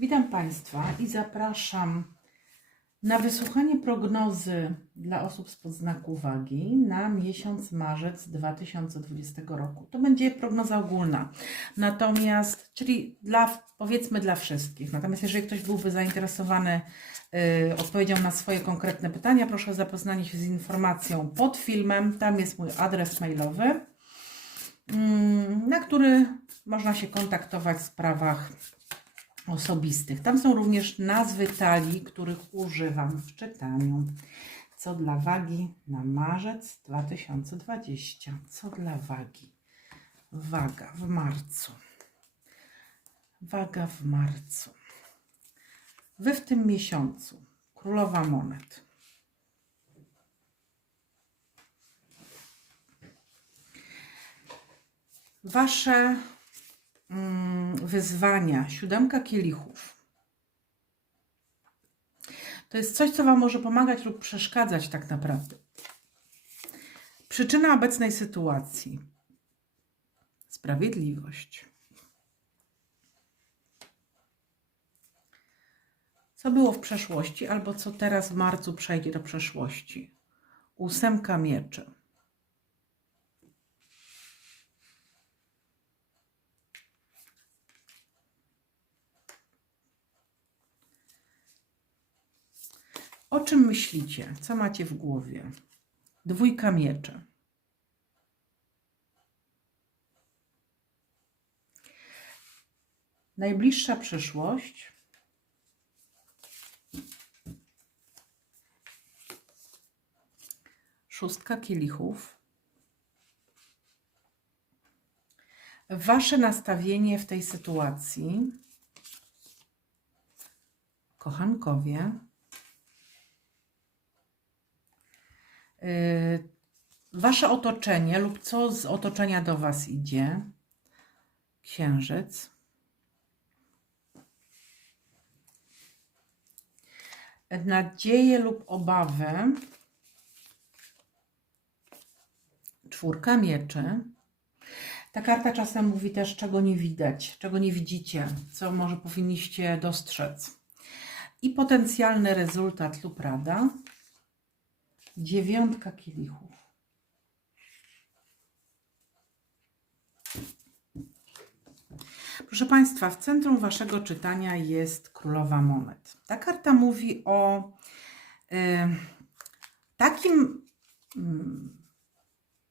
Witam Państwa i zapraszam na wysłuchanie prognozy dla osób spod znaku wagi na miesiąc marzec 2020 roku. To będzie prognoza ogólna, natomiast, czyli dla, powiedzmy dla wszystkich. Natomiast jeżeli ktoś byłby zainteresowany y, odpowiedzią na swoje konkretne pytania, proszę o zapoznanie się z informacją pod filmem. Tam jest mój adres mailowy, mm, na który można się kontaktować w sprawach osobistych. Tam są również nazwy talii, których używam w czytaniu. Co dla wagi na marzec 2020. Co dla wagi? Waga w marcu. Waga w marcu. Wy w tym miesiącu. Królowa monet. Wasze wyzwania, siódemka kielichów. To jest coś, co Wam może pomagać lub przeszkadzać tak naprawdę. Przyczyna obecnej sytuacji. Sprawiedliwość. Co było w przeszłości, albo co teraz w marcu przejdzie do przeszłości. Ósemka mieczy. O czym myślicie? Co macie w głowie? Dwójka mieczy. Najbliższa przyszłość. Szóstka kielichów. Wasze nastawienie w tej sytuacji. Kochankowie. Wasze otoczenie lub co z otoczenia do Was idzie. Księżyc. Nadzieje lub obawy. Czwórka mieczy. Ta karta czasem mówi też, czego nie widać, czego nie widzicie, co może powinniście dostrzec. I potencjalny rezultat lub rada. Dziewiątka kielichów. Proszę Państwa, w centrum Waszego czytania jest Królowa Monet. Ta karta mówi o y, takim, mm,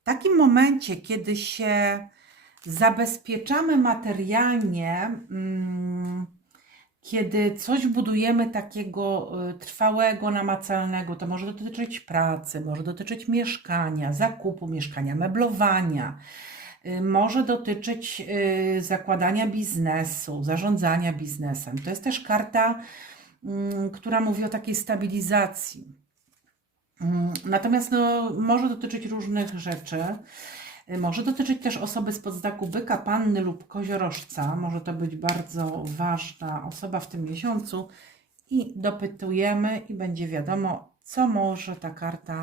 takim momencie, kiedy się zabezpieczamy materialnie, mm, kiedy coś budujemy takiego y, trwałego, namacalnego, to może dotyczyć pracy, może dotyczyć mieszkania, zakupu mieszkania, meblowania, y, może dotyczyć y, zakładania biznesu, zarządzania biznesem. To jest też karta, mm, która mówi o takiej stabilizacji. Mm, Natomiast no, może dotyczyć różnych rzeczy. Y, Może dotyczyć też osoby spod znaku byka, panny lub koziorożca. Może to być bardzo ważna osoba w tym miesiącu. I dopytujemy i będzie wiadomo, co może ta karta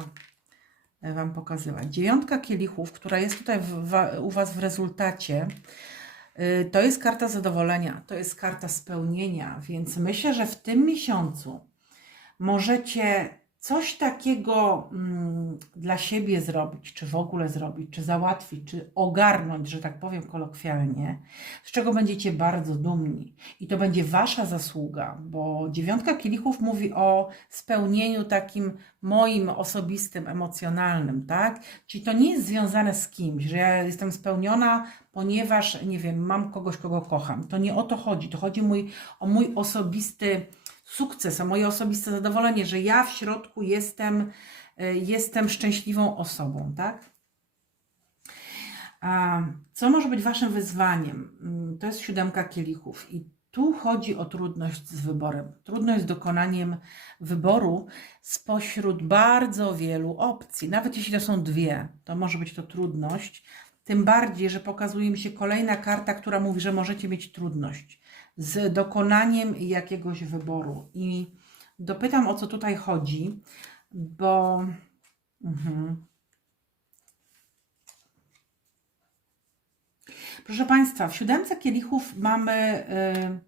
y, Wam pokazywać. Dziewiątka kielichów, która jest tutaj w, wa- u Was w rezultacie, y, to jest karta zadowolenia, to jest karta spełnienia, więc myślę, że w tym miesiącu możecie coś takiego mm, dla siebie zrobić, czy w ogóle zrobić, czy załatwić, czy ogarnąć, że tak powiem kolokwialnie, z czego będziecie bardzo dumni. I to będzie wasza zasługa, bo dziewiątka kielichów mówi o spełnieniu takim moim osobistym, emocjonalnym, tak? Czyli to nie jest związane z kimś, że ja jestem spełniona, ponieważ, nie wiem, mam kogoś, kogo kocham. To nie o to chodzi. To chodzi mój, o mój osobisty sukces, o moje osobiste zadowolenie, że ja w środku jestem, y, jestem szczęśliwą osobą, tak? A co może być Waszym wyzwaniem? Mm, To jest siódemka kielichów i tu chodzi o trudność z wyborem. Trudność z dokonaniem wyboru spośród bardzo wielu opcji. Nawet jeśli to są dwie, to może być to trudność. Tym bardziej, że pokazuje mi się kolejna karta, która mówi, że możecie mieć trudność z dokonaniem jakiegoś wyboru. I dopytam, o co tutaj chodzi, bo. Mhm. Proszę Państwa, w siódemce kielichów mamy y,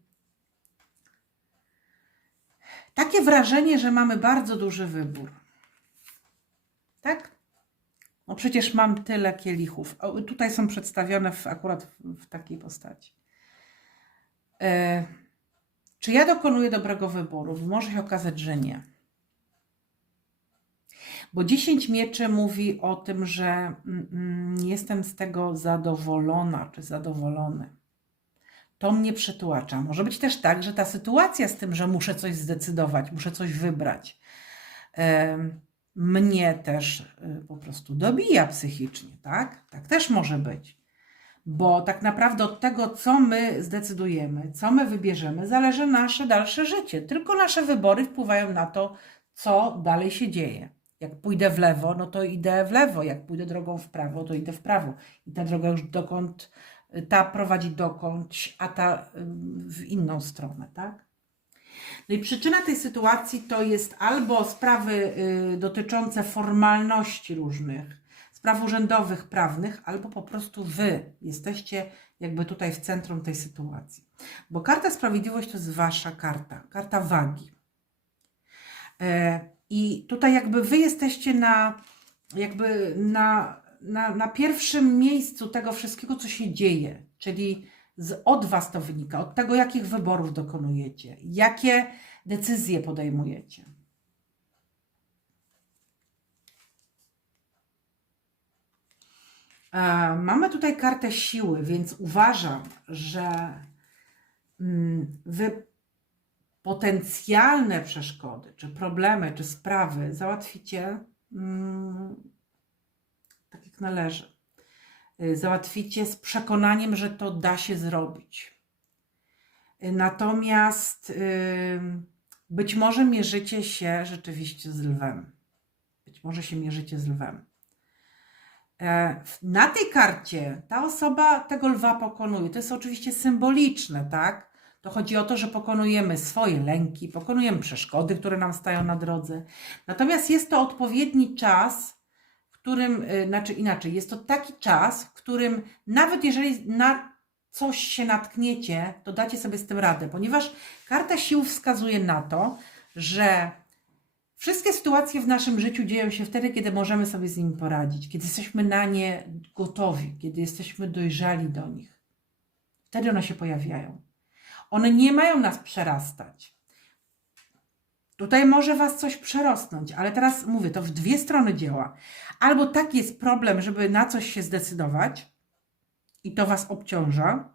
takie wrażenie, że mamy bardzo duży wybór. Tak? No przecież mam tyle kielichów. O, tutaj są przedstawione w, akurat w, w takiej postaci. E, czy ja dokonuję dobrego wyboru? Może się okazać, że nie. Bo 10 mieczy mówi o tym, że mm, mm, nie jestem z tego zadowolona czy zadowolony. To mnie przytłacza. Może być też tak, że ta sytuacja z tym, że muszę coś zdecydować, muszę coś wybrać, em, mnie też y, po prostu dobija psychicznie, tak? Tak też może być. Bo tak naprawdę od tego, co my zdecydujemy, co my wybierzemy, zależy nasze dalsze życie. Tylko nasze wybory wpływają na to, co dalej się dzieje. Jak pójdę w lewo, no to idę w lewo. Jak pójdę drogą w prawo, to idę w prawo. I ta droga już dokąd, ta prowadzi dokądś, a ta w inną stronę, tak? No i przyczyna tej sytuacji to jest albo sprawy y, dotyczące formalności różnych, spraw urzędowych, prawnych, albo po prostu wy jesteście jakby tutaj w centrum tej sytuacji. Bo karta sprawiedliwość to jest wasza karta, karta wagi. E, I tutaj jakby wy jesteście na jakby na, na, na pierwszym miejscu tego wszystkiego, co się dzieje, czyli z, od was to wynika, od tego, jakich wyborów dokonujecie, jakie decyzje podejmujecie. Mamy tutaj kartę siły, więc uważam, że mm, wy potencjalne przeszkody, czy problemy, czy sprawy załatwicie mm, tak jak należy. Y, Załatwicie z przekonaniem, że to da się zrobić. Y, Natomiast y, być może mierzycie się rzeczywiście z lwem. Być może się mierzycie z lwem. E, Na tej karcie ta osoba tego lwa pokonuje. To jest oczywiście symboliczne, tak? To chodzi o to, że pokonujemy swoje lęki, pokonujemy przeszkody, które nam stają na drodze. Natomiast jest to odpowiedni czas, w którym, y, znaczy inaczej, jest to taki czas, w którym nawet jeżeli na coś się natkniecie, to dacie sobie z tym radę, ponieważ karta sił wskazuje na to, że Wszystkie sytuacje w naszym życiu dzieją się wtedy, kiedy możemy sobie z nimi poradzić, kiedy jesteśmy na nie gotowi, kiedy jesteśmy dojrzali do nich. Wtedy one się pojawiają. One nie mają nas przerastać. Tutaj może Was coś przerosnąć, ale teraz mówię, to w dwie strony działa. Albo taki jest problem, żeby na coś się zdecydować i to Was obciąża,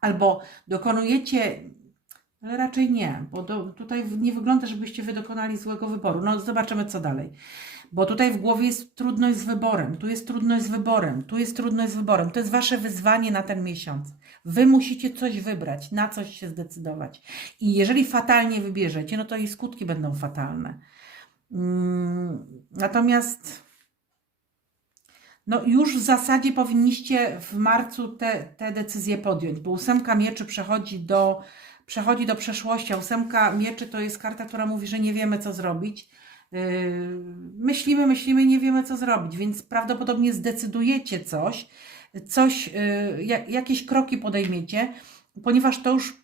albo dokonujecie ale raczej nie, bo do, tutaj nie wygląda, żebyście wy dokonali złego wyboru. No zobaczymy, co dalej. Bo tutaj w głowie jest trudność z wyborem, tu jest trudność z wyborem, tu jest trudność z wyborem. To jest wasze wyzwanie na ten miesiąc. Wy musicie coś wybrać, na coś się zdecydować. I jeżeli fatalnie wybierzecie, no to i skutki będą fatalne. Mm, natomiast no już w zasadzie powinniście w marcu te, te decyzje podjąć, bo ósemka mieczy przechodzi do przechodzi do przeszłości. A ósemka mieczy to jest karta, która mówi, że nie wiemy, co zrobić. Yy, Myślimy, myślimy, nie wiemy, co zrobić, więc prawdopodobnie zdecydujecie coś, coś, yy, ja- jakieś kroki podejmiecie, ponieważ to już,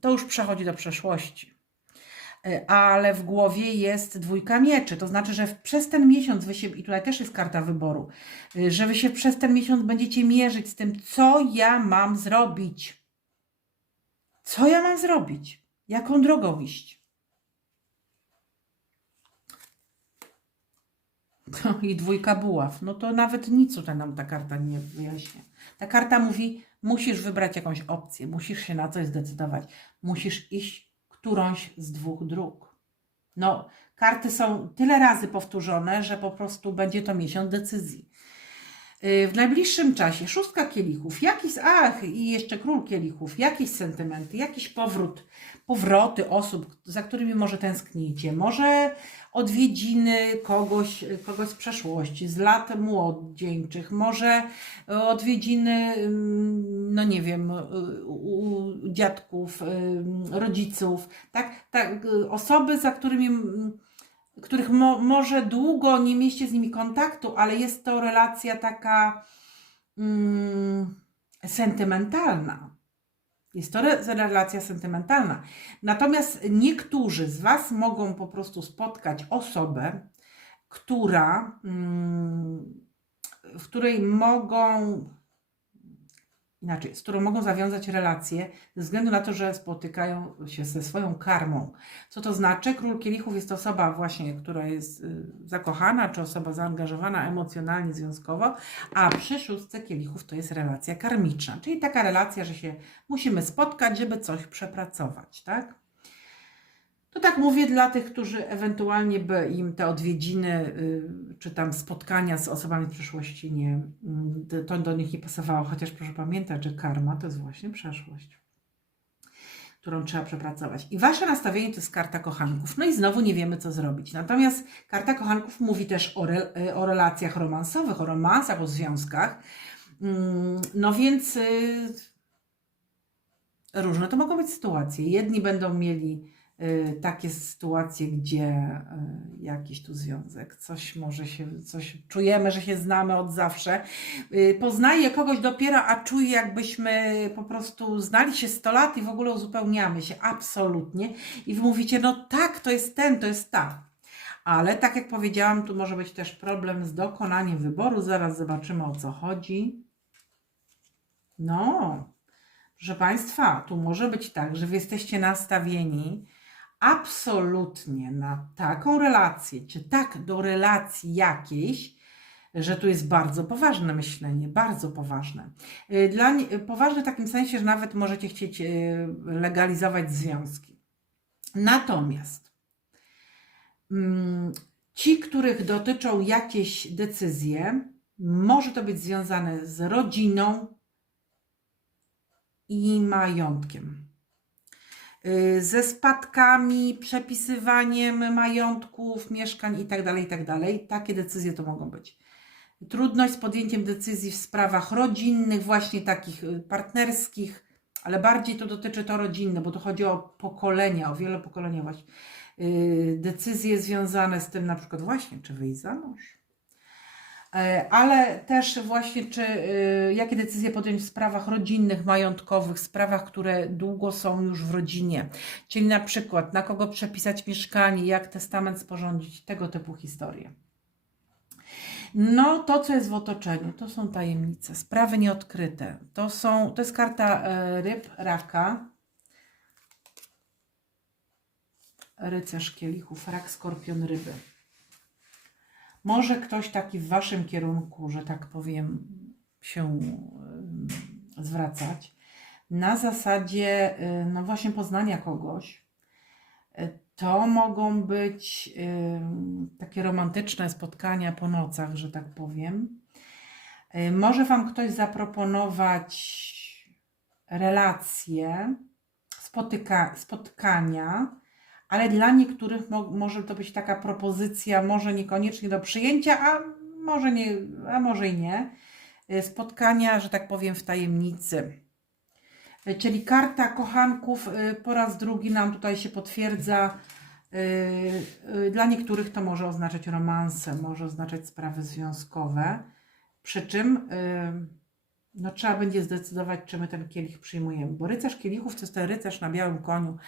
to już przechodzi do przeszłości. Yy, Ale w głowie jest dwójka mieczy, to znaczy, że przez ten miesiąc wy się, i tutaj też jest karta wyboru, że wy się przez ten miesiąc będziecie mierzyć z tym, co ja mam zrobić. Co ja mam zrobić? Jaką drogą iść? No i dwójka buław. No to nawet nic tutaj nam ta karta nie wyjaśnia. Ta karta mówi, musisz wybrać jakąś opcję, musisz się na coś zdecydować, musisz iść którąś z dwóch dróg. No, karty są tyle razy powtórzone, że po prostu będzie to miesiąc decyzji. Yy, W najbliższym czasie. Szóstka kielichów, jakiś, ach, i jeszcze król kielichów, jakieś sentymenty, jakiś powrót, powroty osób, za którymi może tęsknicie, może odwiedziny kogoś, kogoś z przeszłości, z lat młodzieńczych, może odwiedziny, mm, no nie wiem, u, u dziadków, rodziców, tak, tak, y, osoby, za którymi których mo, może długo nie mieście z nimi kontaktu, ale jest to relacja taka mm, sentymentalna. Jest to re- relacja sentymentalna. Natomiast niektórzy z Was mogą po prostu spotkać osobę, która, mm, w której mogą, inaczej, z którą mogą zawiązać relacje ze względu na to, że spotykają się ze swoją karmą. Co to znaczy? Król kielichów jest osoba właśnie, która jest y, zakochana, czy osoba zaangażowana emocjonalnie, związkowo, a przy szóstce kielichów to jest relacja karmiczna, czyli taka relacja, że się musimy spotkać, żeby coś przepracować, tak? To tak mówię dla tych, którzy ewentualnie by im te odwiedziny, y, czy tam spotkania z osobami z przeszłości nie, y, to do nich nie pasowało, chociaż proszę pamiętać, że karma to jest właśnie przeszłość, którą trzeba przepracować. I wasze nastawienie to jest karta kochanków. No i znowu nie wiemy, co zrobić. Natomiast karta kochanków mówi też o, re, y, o relacjach romansowych, o romansach, o związkach. Mm, No więc y, różne to mogą być sytuacje. Jedni będą mieli takie sytuacje, gdzie y, jakiś tu związek, coś może się, coś czujemy, że się znamy od zawsze. Y, Poznaję kogoś dopiero, a czuję jakbyśmy po prostu znali się 100 lat i w ogóle uzupełniamy się absolutnie. I mówicie, no tak, to jest ten, to jest ta. Ale tak jak powiedziałam, tu może być też problem z dokonaniem wyboru. Zaraz zobaczymy o co chodzi. No, proszę Państwa, tu może być tak, że Wy jesteście nastawieni absolutnie na taką relację, czy tak do relacji jakiejś, że tu jest bardzo poważne myślenie, bardzo poważne. Y, Dla, nie- poważne w takim sensie, że nawet możecie chcieć y, legalizować związki. Natomiast mm, ci, których dotyczą jakieś decyzje, może to być związane z rodziną i majątkiem. Y, Ze spadkami, przepisywaniem majątków, mieszkań itd., itd. Takie decyzje to mogą być. Trudność z podjęciem decyzji w sprawach rodzinnych, właśnie takich y, partnerskich, ale bardziej to dotyczy to rodzinne, bo tu chodzi o pokolenia, o wielopokoleniowość. Y, Decyzje związane z tym, na przykład właśnie, czy wyjść za mąż. E, Ale też właśnie, czy y, jakie decyzje podjąć w sprawach rodzinnych, majątkowych, sprawach, które długo są już w rodzinie. Czyli na przykład, na kogo przepisać mieszkanie, jak testament sporządzić, tego typu historie. No, to, co jest w otoczeniu, to są tajemnice, sprawy nieodkryte. To, są, to jest karta e, ryb, raka, rycerz kielichów, rak, skorpion, ryby. Może ktoś taki w waszym kierunku, że tak powiem, się zwracać na zasadzie, y, no właśnie poznania kogoś. Y, To mogą być takie romantyczne spotkania po nocach, że tak powiem. Y, Może wam ktoś zaproponować relacje, spotyka, spotkania, ale dla niektórych mo- może to być taka propozycja, może niekoniecznie do przyjęcia, a może, nie, a może i nie. Y, Spotkania, że tak powiem, w tajemnicy. Y, Czyli karta kochanków y, po raz drugi nam tutaj się potwierdza. Dla niektórych to może oznaczać romanse, może oznaczać sprawy związkowe. Przy czym no, trzeba będzie zdecydować, czy my ten kielich przyjmujemy. Bo rycerz kielichów to jest ten rycerz na białym koniu,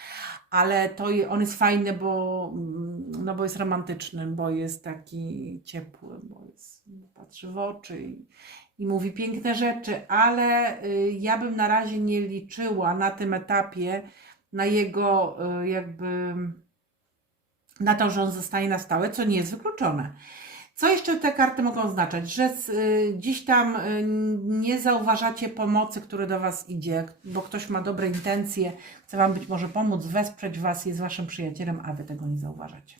ale to on jest fajny, bo, mm, no, bo jest romantyczny, bo jest taki ciepły, bo jest, patrzy w oczy i, i mówi piękne rzeczy, ale y, ja bym na razie nie liczyła na tym etapie na jego y, jakby na to, że on zostanie na stałe, co nie jest wykluczone. Co jeszcze te karty mogą oznaczać? Że y, gdzieś tam y, nie zauważacie pomocy, która do Was idzie, bo ktoś ma dobre intencje, chce Wam być może pomóc, wesprzeć Was, jest Waszym przyjacielem, a Wy tego nie zauważacie.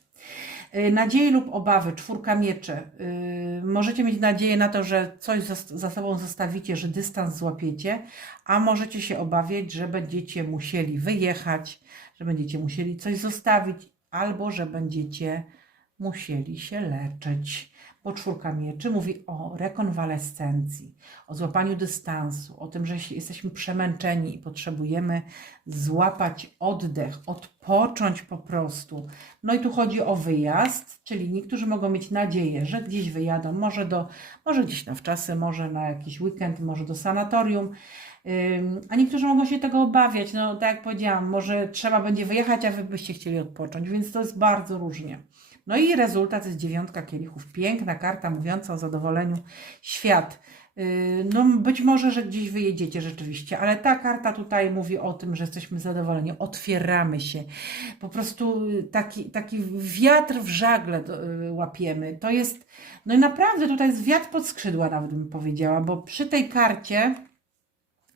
Y, Nadzieje lub obawy, czwórka mieczy. Możecie mieć nadzieję na to, że coś za sobą zostawicie, że dystans złapiecie, a możecie się obawiać, że będziecie musieli wyjechać, że będziecie musieli coś zostawić, albo że będziecie musieli się leczyć. Bo czwórka mieczy mówi o rekonwalescencji, o złapaniu dystansu, o tym, że jesteśmy przemęczeni i potrzebujemy złapać oddech, odpocząć po prostu. No i tu chodzi o wyjazd, czyli niektórzy mogą mieć nadzieję, że gdzieś wyjadą, może, do, może gdzieś na wczasy, może na jakiś weekend, może do sanatorium. A niektórzy mogą się tego obawiać. No, tak jak powiedziałam, może trzeba będzie wyjechać, a wy byście chcieli odpocząć, więc to jest bardzo różnie. No i rezultat jest dziewiątka kielichów. Piękna karta mówiąca o zadowoleniu. Świat. Yy, No, być może, że gdzieś wyjedziecie rzeczywiście, ale ta karta tutaj mówi o tym, że jesteśmy zadowoleni, otwieramy się. Po prostu y, taki, taki wiatr w żagle y, łapiemy. To jest, no i naprawdę tutaj jest wiatr pod skrzydła, nawet bym powiedziała, bo przy tej karcie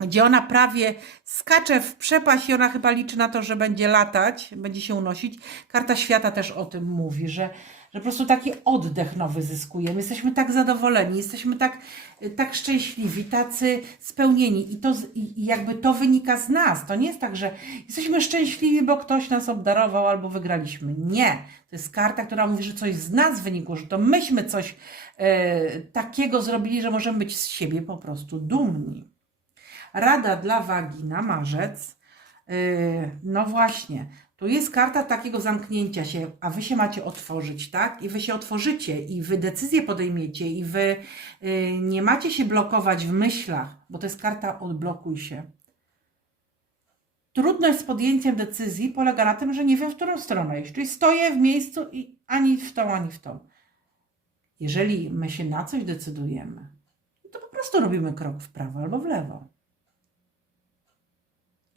gdzie ona prawie skacze w przepaść i ona chyba liczy na to, że będzie latać, będzie się unosić. Karta świata też o tym mówi, że, że po prostu taki oddech nowy zyskujemy. Jesteśmy tak zadowoleni, jesteśmy tak, tak szczęśliwi, tacy spełnieni i, to, i jakby to wynika z nas. To nie jest tak, że jesteśmy szczęśliwi, bo ktoś nas obdarował albo wygraliśmy. Nie. To jest karta, która mówi, że coś z nas wynikło, że to myśmy coś e, takiego zrobili, że możemy być z siebie po prostu dumni. Rada dla wagi na marzec. Yy, No właśnie, tu jest karta takiego zamknięcia się, a wy się macie otworzyć, tak? I wy się otworzycie, i wy decyzję podejmiecie, i wy yy, nie macie się blokować w myślach, bo to jest karta odblokuj się. Trudność z podjęciem decyzji polega na tym, że nie wiem, w którą stronę iść. Czyli stoję w miejscu i ani w tą, ani w tą. Jeżeli my się na coś decydujemy, to po prostu robimy krok w prawo albo w lewo.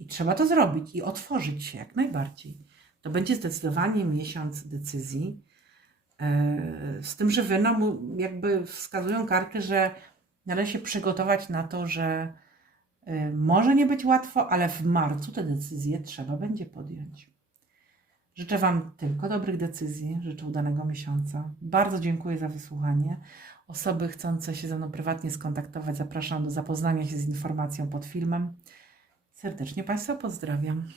I trzeba to zrobić i otworzyć się jak najbardziej. To będzie zdecydowanie miesiąc decyzji. e, Z tym, że wy no, jakby wskazują karty, że należy się przygotować na to, że e, może nie być łatwo, ale w marcu te decyzje trzeba będzie podjąć. Życzę Wam tylko dobrych decyzji, życzę udanego miesiąca. Bardzo dziękuję za wysłuchanie. Osoby chcące się ze mną prywatnie skontaktować, zapraszam do zapoznania się z informacją pod filmem. Serdecznie Państwa pozdrawiam.